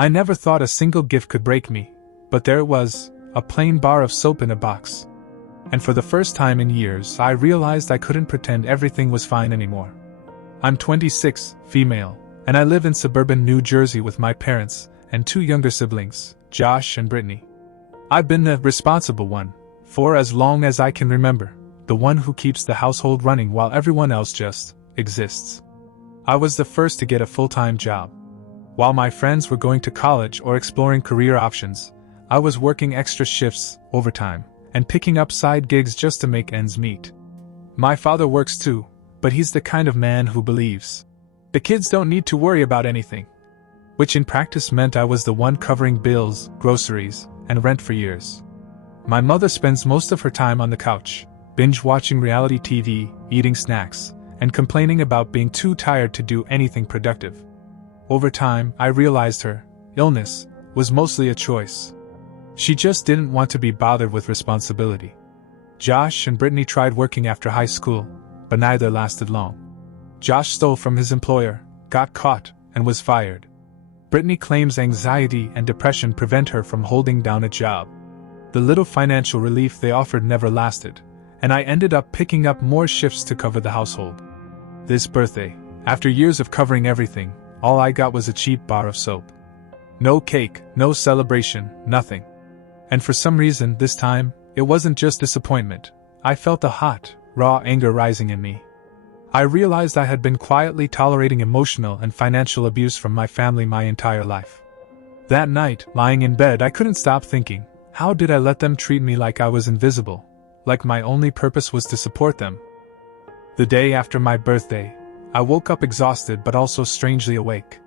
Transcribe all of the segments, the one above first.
I never thought a single gift could break me, but there it was, a plain bar of soap in a box. And for the first time in years, I realized I couldn't pretend everything was fine anymore. I'm 26, female, and I live in suburban New Jersey with my parents and two younger siblings, Josh and Brittany. I've been the responsible one, for as long as I can remember, the one who keeps the household running while everyone else just exists. I was the first to get a full-time job. While my friends were going to college or exploring career options, I was working extra shifts, overtime, and picking up side gigs just to make ends meet. My father works too, but he's the kind of man who believes the kids don't need to worry about anything. Which in practice meant I was the one covering bills, groceries, and rent for years. My mother spends most of her time on the couch, binge-watching reality TV, eating snacks, and complaining about being too tired to do anything productive. Over time, I realized her illness was mostly a choice. She just didn't want to be bothered with responsibility. Josh and Brittany tried working after high school, but neither lasted long. Josh stole from his employer, got caught, and was fired. Brittany claims anxiety and depression prevent her from holding down a job. The little financial relief they offered never lasted, and I ended up picking up more shifts to cover the household. This birthday, after years of covering everything, all I got was a cheap bar of soap. No cake, no celebration, nothing. And for some reason, this time, it wasn't just disappointment. I felt a hot, raw anger rising in me. I realized I had been quietly tolerating emotional and financial abuse from my family my entire life. That night, lying in bed, I couldn't stop thinking, how did I let them treat me like I was invisible, like my only purpose was to support them? The day after my birthday, I woke up exhausted but also strangely awake.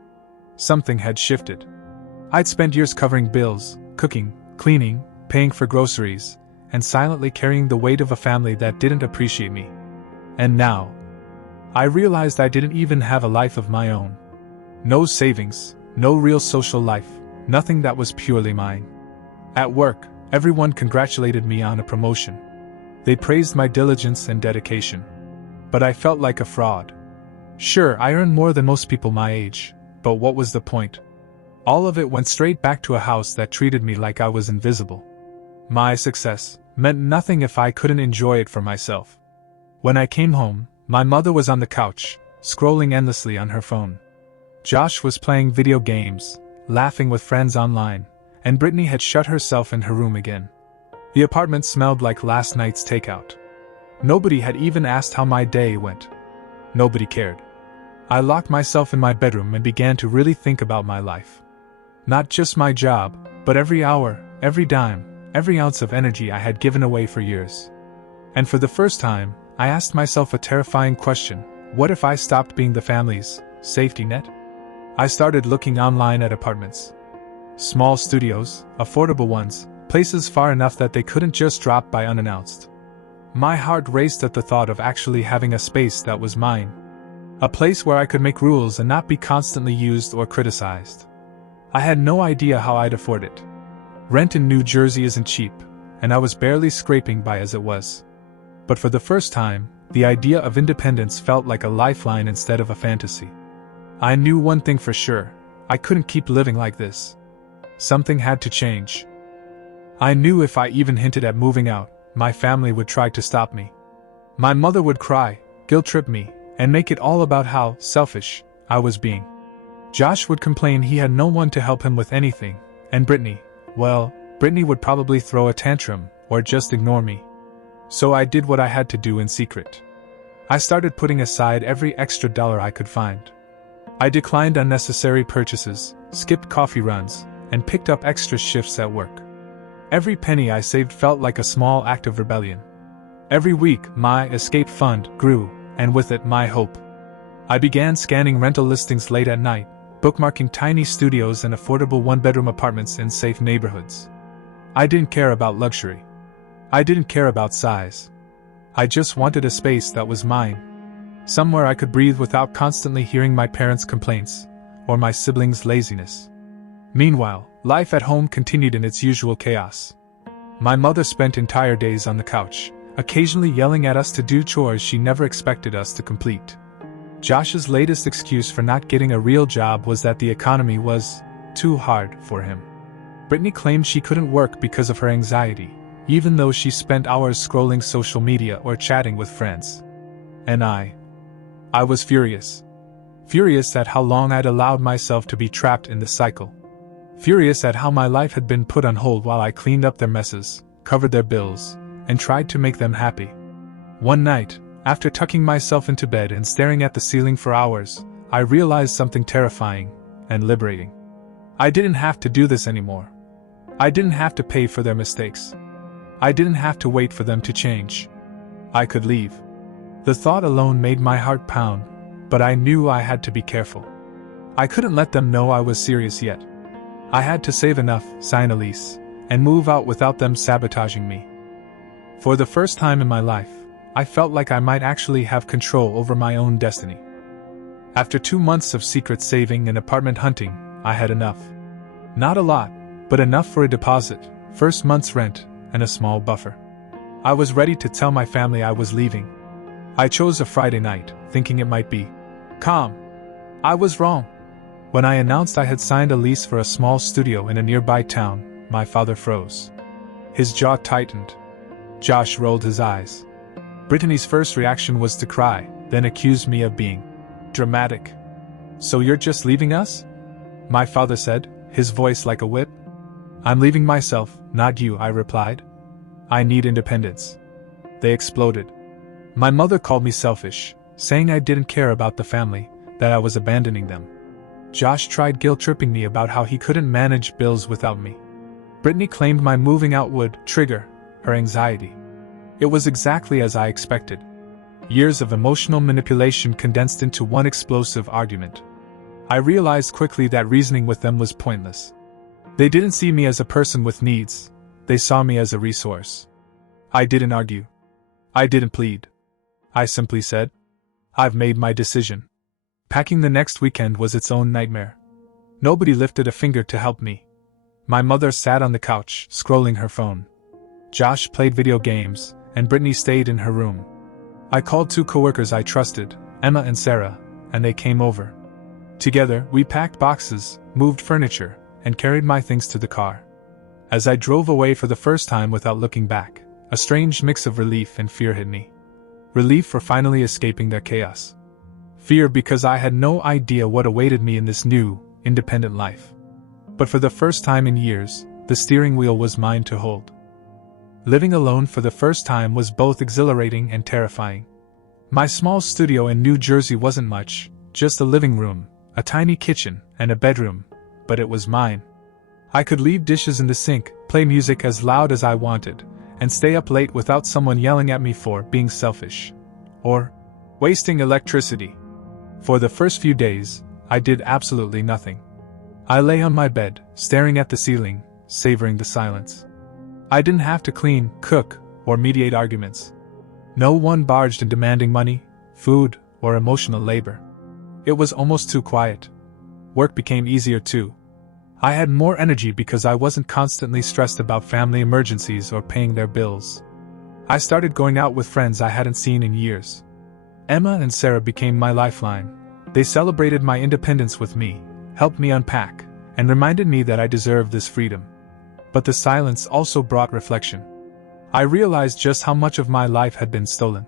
Something had shifted. I'd spent years covering bills, cooking, cleaning, paying for groceries, and silently carrying the weight of a family that didn't appreciate me. And now, I realized I didn't even have a life of my own. No savings, no real social life, nothing that was purely mine. At work, everyone congratulated me on a promotion. They praised my diligence and dedication. But I felt like a fraud. Sure, I earned more than most people my age, but what was the point? All of it went straight back to a house that treated me like I was invisible. My success meant nothing if I couldn't enjoy it for myself. When I came home, my mother was on the couch, scrolling endlessly on her phone. Josh was playing video games, laughing with friends online, and Brittany had shut herself in her room again. The apartment smelled like last night's takeout. Nobody had even asked how my day went. Nobody cared. I locked myself in my bedroom and began to really think about my life. Not just my job, but every hour, every dime, every ounce of energy I had given away for years. And for the first time, I asked myself a terrifying question: what if I stopped being the family's safety net? I started looking online at apartments. Small studios, affordable ones, places far enough that they couldn't just drop by unannounced. My heart raced at the thought of actually having a space that was mine. A place where I could make rules and not be constantly used or criticized. I had no idea how I'd afford it. Rent in New Jersey isn't cheap, and I was barely scraping by as it was. But for the first time, the idea of independence felt like a lifeline instead of a fantasy. I knew one thing for sure: I couldn't keep living like this. Something had to change. I knew if I even hinted at moving out, my family would try to stop me. My mother would cry, guilt-trip me, and make it all about how selfish I was being. Josh would complain he had no one to help him with anything, and Brittany would probably throw a tantrum or just ignore me. So I did what I had to do in secret. I started putting aside every extra dollar I could find. I declined unnecessary purchases, skipped coffee runs, and picked up extra shifts at work. Every penny I saved felt like a small act of rebellion. Every week, my escape fund grew, and with it, my hope. I began scanning rental listings late at night, bookmarking tiny studios and affordable one-bedroom apartments in safe neighborhoods. I didn't care about luxury. I didn't care about size. I just wanted a space that was mine. Somewhere I could breathe without constantly hearing my parents' complaints, or my siblings' laziness. Meanwhile, life at home continued in its usual chaos. My mother spent entire days on the couch, occasionally yelling at us to do chores she never expected us to complete. Josh's latest excuse for not getting a real job was that the economy was too hard for him. Brittany claimed she couldn't work because of her anxiety, even though she spent hours scrolling social media or chatting with friends. And I was furious. Furious at how long I'd allowed myself to be trapped in the cycle. Furious at how my life had been put on hold while I cleaned up their messes, covered their bills, and tried to make them happy. One night, after tucking myself into bed and staring at the ceiling for hours, I realized something terrifying and liberating. I didn't have to do this anymore. I didn't have to pay for their mistakes. I didn't have to wait for them to change. I could leave. The thought alone made my heart pound, but I knew I had to be careful. I couldn't let them know I was serious yet. I had to save enough, sign a lease, and move out without them sabotaging me. For the first time in my life, I felt like I might actually have control over my own destiny. After 2 months of secret saving and apartment hunting, I had enough. Not a lot, but enough for a deposit, first month's rent, and a small buffer. I was ready to tell my family I was leaving. I chose a Friday night, thinking it might be calm. I was wrong. When I announced I had signed a lease for a small studio in a nearby town, my father froze. His jaw tightened. Josh rolled his eyes. Brittany's first reaction was to cry, then accused me of being dramatic. "So you're just leaving us?" my father said, his voice like a whip. "I'm leaving myself, not you," I replied. "I need independence." They exploded. My mother called me selfish, saying I didn't care about the family, that I was abandoning them. Josh tried guilt-tripping me about how he couldn't manage bills without me. Brittany claimed my moving out would trigger her anxiety. It was exactly as I expected. Years of emotional manipulation condensed into one explosive argument. I realized quickly that reasoning with them was pointless. They didn't see me as a person with needs, they saw me as a resource. I didn't argue. I didn't plead. I simply said, "I've made my decision." Packing the next weekend was its own nightmare. Nobody lifted a finger to help me. My mother sat on the couch, scrolling her phone. Josh played video games, and Brittany stayed in her room. I called 2 coworkers I trusted, Emma and Sarah, and they came over. Together, we packed boxes, moved furniture, and carried my things to the car. As I drove away for the first time without looking back, a strange mix of relief and fear hit me. Relief for finally escaping their chaos. Fear because I had no idea what awaited me in this new, independent life. But for the first time in years, the steering wheel was mine to hold. Living alone for the first time was both exhilarating and terrifying. My small studio in New Jersey wasn't much, just a living room, a tiny kitchen, and a bedroom, but it was mine. I could leave dishes in the sink, play music as loud as I wanted, and stay up late without someone yelling at me for being selfish or wasting electricity. For the first few days, I did absolutely nothing. I lay on my bed, staring at the ceiling, savoring the silence. I didn't have to clean, cook, or mediate arguments. No one barged in demanding money, food, or emotional labor. It was almost too quiet. Work became easier too. I had more energy because I wasn't constantly stressed about family emergencies or paying their bills. I started going out with friends I hadn't seen in years. Emma and Sarah became my lifeline. They celebrated my independence with me, helped me unpack, and reminded me that I deserved this freedom. But the silence also brought reflection. I realized just how much of my life had been stolen.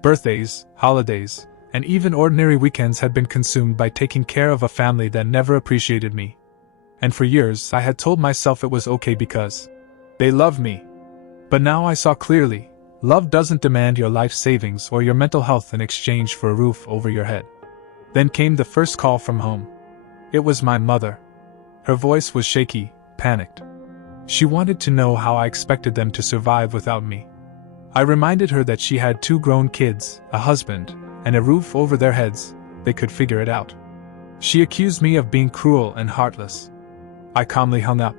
Birthdays, holidays, and even ordinary weekends had been consumed by taking care of a family that never appreciated me. And for years I had told myself it was okay because they loved me. But now I saw clearly, love doesn't demand your life savings or your mental health in exchange for a roof over your head. Then came the first call from home. It was my mother. Her voice was shaky, panicked. She wanted to know how I expected them to survive without me. I reminded her that she had 2 grown kids, a husband, and a roof over their heads. They could figure it out. She accused me of being cruel and heartless. I calmly hung up.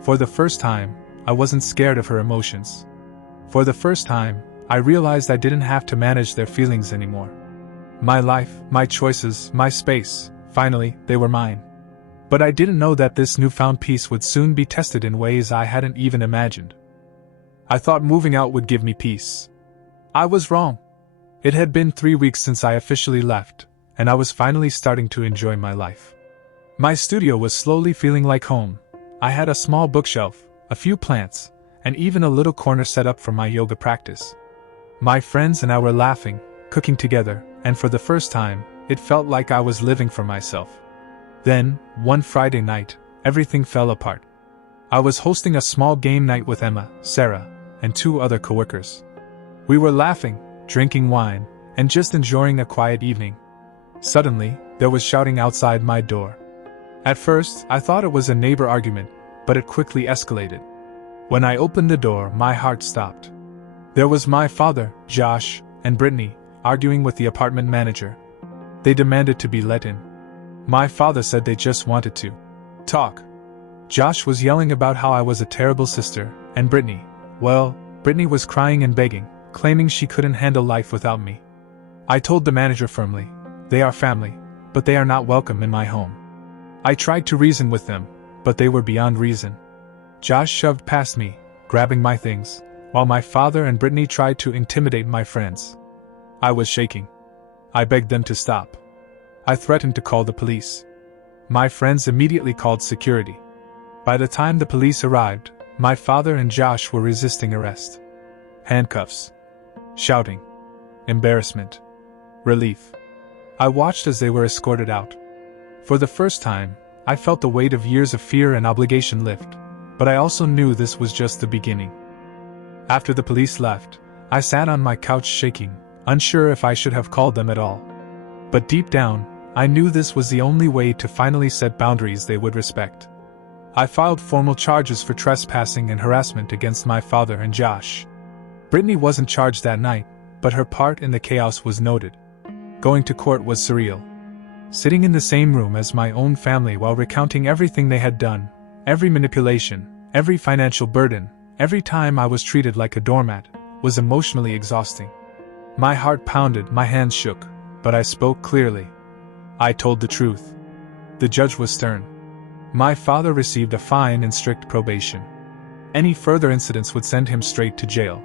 For the first time, I wasn't scared of her emotions. For the first time, I realized I didn't have to manage their feelings anymore. My life, my choices, my space, finally, they were mine. But I didn't know that this newfound peace would soon be tested in ways I hadn't even imagined. I thought moving out would give me peace. I was wrong. It had been 3 weeks since I officially left, and I was finally starting to enjoy my life. My studio was slowly feeling like home. I had a small bookshelf, a few plants, and even a little corner set up for my yoga practice. My friends and I were laughing, cooking together, and for the first time, it felt like I was living for myself. Then, one Friday night, everything fell apart. I was hosting a small game night with Emma, Sarah, and 2 other coworkers. We were laughing, drinking wine, and just enjoying a quiet evening. Suddenly, there was shouting outside my door. At first, I thought it was a neighbor argument, but it quickly escalated. When I opened the door, my heart stopped. There was my father, Josh, and Brittany, arguing with the apartment manager. They demanded to be let in. My father said they just wanted to talk. Josh was yelling about how I was a terrible sister, and Brittany was crying and begging, claiming she couldn't handle life without me. I told the manager firmly, they are family, but they are not welcome in my home. I tried to reason with them, but they were beyond reason. Josh shoved past me, grabbing my things, while my father and Brittany tried to intimidate my friends. I was shaking. I begged them to stop. I threatened to call the police. My friends immediately called security. By the time the police arrived, my father and Josh were resisting arrest. Handcuffs. Shouting. Embarrassment. Relief. I watched as they were escorted out. For the first time, I felt the weight of years of fear and obligation lift, but I also knew this was just the beginning. After the police left, I sat on my couch shaking, unsure if I should have called them at all. But deep down, I knew this was the only way to finally set boundaries they would respect. I filed formal charges for trespassing and harassment against my father and Josh. Brittany wasn't charged that night, but her part in the chaos was noted. Going to court was surreal. Sitting in the same room as my own family while recounting everything they had done, every manipulation, every financial burden, every time I was treated like a doormat, was emotionally exhausting. My heart pounded, my hands shook, but I spoke clearly. I told the truth. The judge was stern. My father received a fine and strict probation. Any further incidents would send him straight to jail.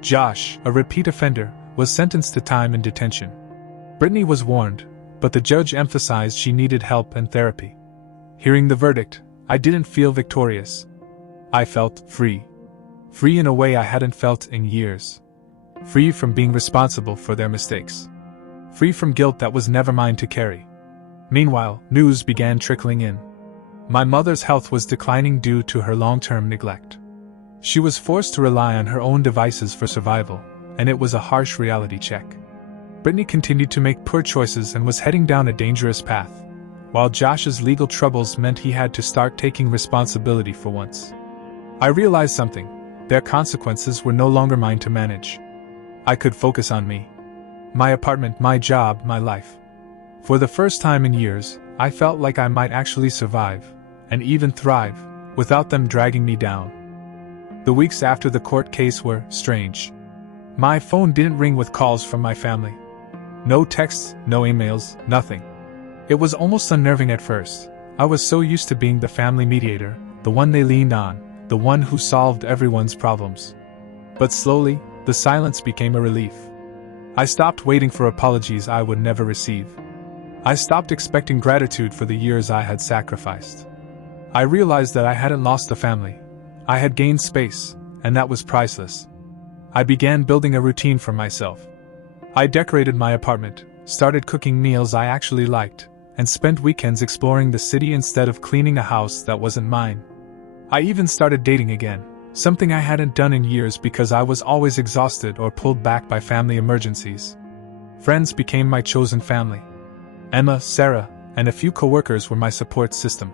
Josh, a repeat offender, was sentenced to time in detention. Brittany was warned, but the judge emphasized she needed help and therapy. Hearing the verdict, I didn't feel victorious. I felt free. Free in a way I hadn't felt in years. Free from being responsible for their mistakes. Free from guilt that was never mine to carry. Meanwhile, news began trickling in. My mother's health was declining due to her long-term neglect. She was forced to rely on her own devices for survival, and it was a harsh reality check. Brittany continued to make poor choices and was heading down a dangerous path, while Josh's legal troubles meant he had to start taking responsibility for once. I realized something. Their consequences were no longer mine to manage. I could focus on me. My apartment, my job, my life. For the first time in years, I felt like I might actually survive, and even thrive, without them dragging me down. The weeks after the court case were strange. My phone didn't ring with calls from my family. No texts, no emails, nothing. It was almost unnerving at first. I was so used to being the family mediator, the one they leaned on, the one who solved everyone's problems. But slowly, the silence became a relief. I stopped waiting for apologies I would never receive. I stopped expecting gratitude for the years I had sacrificed. I realized that I hadn't lost a family. I had gained space, and that was priceless. I began building a routine for myself. I decorated my apartment, started cooking meals I actually liked, and spent weekends exploring the city instead of cleaning a house that wasn't mine. I even started dating again, something I hadn't done in years because I was always exhausted or pulled back by family emergencies. Friends became my chosen family. Emma, Sarah, and a few coworkers were my support system.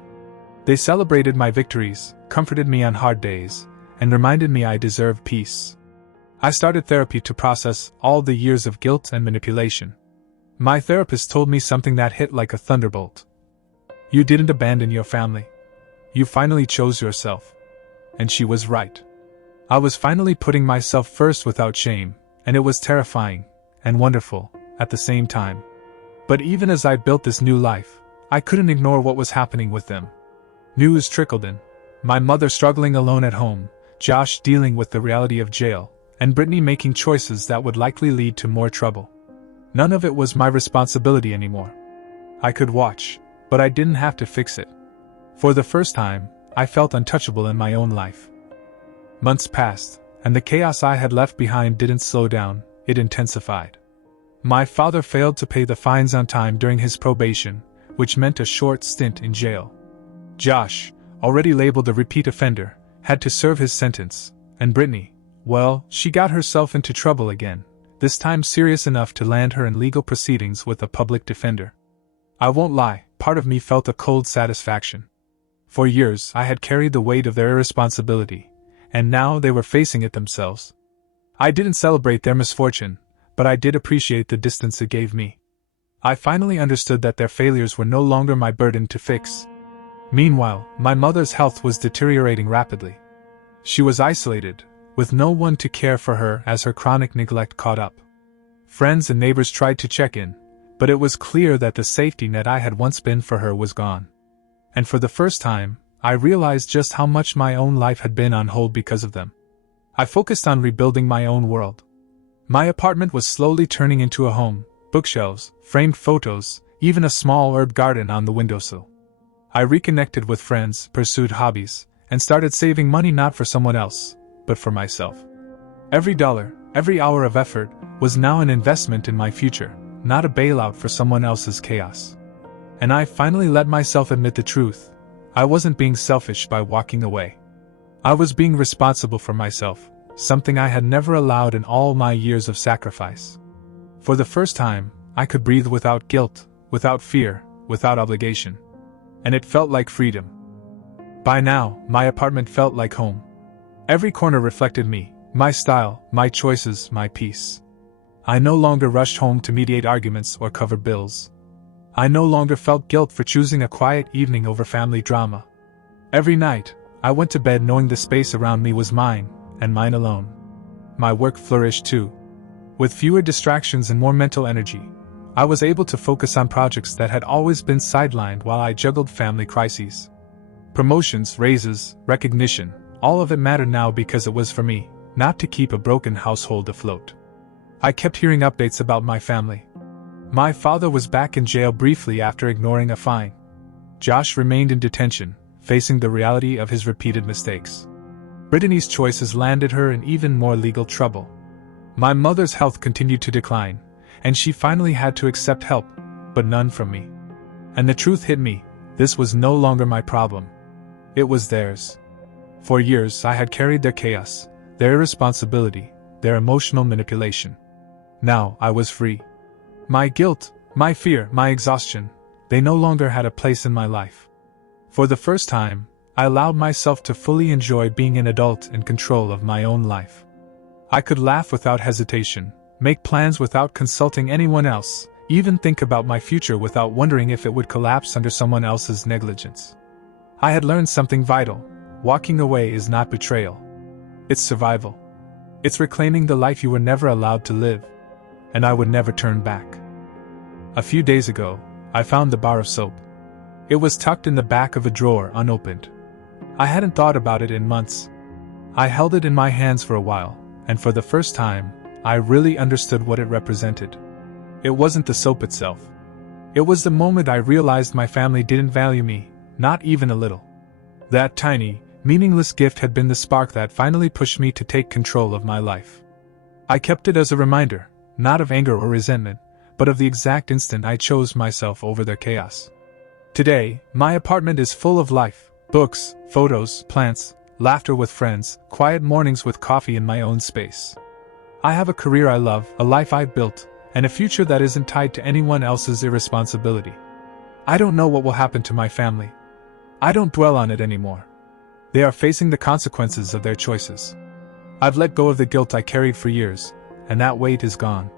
They celebrated my victories, comforted me on hard days, and reminded me I deserve peace. I started therapy to process all the years of guilt and manipulation. My therapist told me something that hit like a thunderbolt. You didn't abandon your family. You finally chose yourself. And she was right. I was finally putting myself first without shame, and it was terrifying and wonderful at the same time. But even as I built this new life, I couldn't ignore what was happening with them. News trickled in. My mother struggling alone at home, Josh dealing with the reality of jail, and Brittany making choices that would likely lead to more trouble. None of it was my responsibility anymore. I could watch, But I didn't have to fix it. For the first time, I felt untouchable in my own life. Months passed, and the chaos I had left behind didn't slow down, it intensified. My father failed to pay the fines on time during his probation, which meant a short stint in jail. Josh, already labeled a repeat offender, had to serve his sentence, and Brittany, well, she got herself into trouble again, this time serious enough to land her in legal proceedings with a public defender. I won't lie, part of me felt a cold satisfaction. For years I had carried the weight of their irresponsibility, and now they were facing it themselves. I didn't celebrate their misfortune, but I did appreciate the distance it gave me. I finally understood that their failures were no longer my burden to fix. Meanwhile, my mother's health was deteriorating rapidly. She was isolated, with no one to care for her as her chronic neglect caught up. Friends and neighbors tried to check in, but it was clear that the safety net I had once been for her was gone. And for the first time, I realized just how much my own life had been on hold because of them. I focused on rebuilding my own world. My apartment was slowly turning into a home, bookshelves, framed photos, even a small herb garden on the windowsill. I reconnected with friends, pursued hobbies, and started saving money not for someone else, but for myself. Every dollar, every hour of effort, was now an investment in my future, not a bailout for someone else's chaos. And I finally let myself admit the truth. I wasn't being selfish by walking away. I was being responsible for myself, something I had never allowed in all my years of sacrifice. For the first time, I could breathe without guilt, without fear, without obligation. And it felt like freedom. By now, my apartment felt like home. Every corner reflected me, my style, my choices, my peace. I no longer rushed home to mediate arguments or cover bills. I no longer felt guilt for choosing a quiet evening over family drama. Every night, I went to bed knowing the space around me was mine, and mine alone. My work flourished too. With fewer distractions and more mental energy, I was able to focus on projects that had always been sidelined while I juggled family crises. Promotions, raises, recognition, all of it mattered now because it was for me, not to keep a broken household afloat. I kept hearing updates about my family. My father was back in jail briefly after ignoring a fine. Josh remained in detention, facing the reality of his repeated mistakes. Brittany's choices landed her in even more legal trouble. My mother's health continued to decline, and she finally had to accept help, but none from me. And the truth hit me, this was no longer my problem. It was theirs. For years I had carried their chaos, their irresponsibility, their emotional manipulation. Now I was free. My guilt, my fear, my exhaustion, they no longer had a place in my life. For the first time, I allowed myself to fully enjoy being an adult in control of my own life. I could laugh without hesitation, make plans without consulting anyone else, even think about my future without wondering if it would collapse under someone else's negligence. I had learned something vital. Walking away is not betrayal. It's survival. It's reclaiming the life you were never allowed to live. And I would never turn back. A few days ago, I found the bar of soap. It was tucked in the back of a drawer unopened. I hadn't thought about it in months. I held it in my hands for a while, and for the first time, I really understood what it represented. It wasn't the soap itself. It was the moment I realized my family didn't value me, not even a little. That tiny, meaningless gift had been the spark that finally pushed me to take control of my life. I kept it as a reminder, not of anger or resentment, but of the exact instant I chose myself over their chaos. Today, my apartment is full of life, books, photos, plants, laughter with friends, quiet mornings with coffee in my own space. I have a career I love, a life I've built, and a future that isn't tied to anyone else's irresponsibility. I don't know what will happen to my family. I don't dwell on it anymore. They are facing the consequences of their choices. I've let go of the guilt I carried for years, and that weight is gone.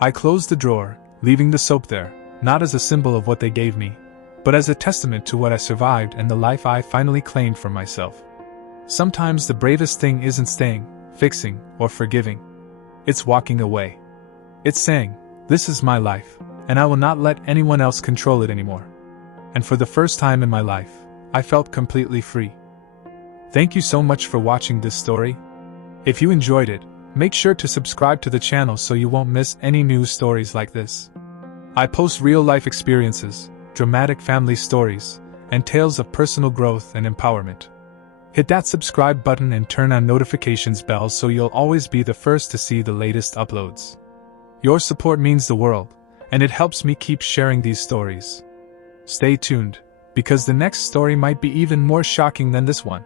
I closed the drawer, leaving the soap there, not as a symbol of what they gave me, but as a testament to what I survived and the life I finally claimed for myself. Sometimes the bravest thing isn't staying, fixing, or forgiving. It's walking away. It's saying, this is my life, and I will not let anyone else control it anymore. And for the first time in my life, I felt completely free. Thank you so much for watching this story. If you enjoyed it, make sure to subscribe to the channel so you won't miss any new stories like this. I post real-life experiences, dramatic family stories, and tales of personal growth and empowerment. Hit that subscribe button and turn on notifications bell so you'll always be the first to see the latest uploads. Your support means the world, and it helps me keep sharing these stories. Stay tuned, because the next story might be even more shocking than this one.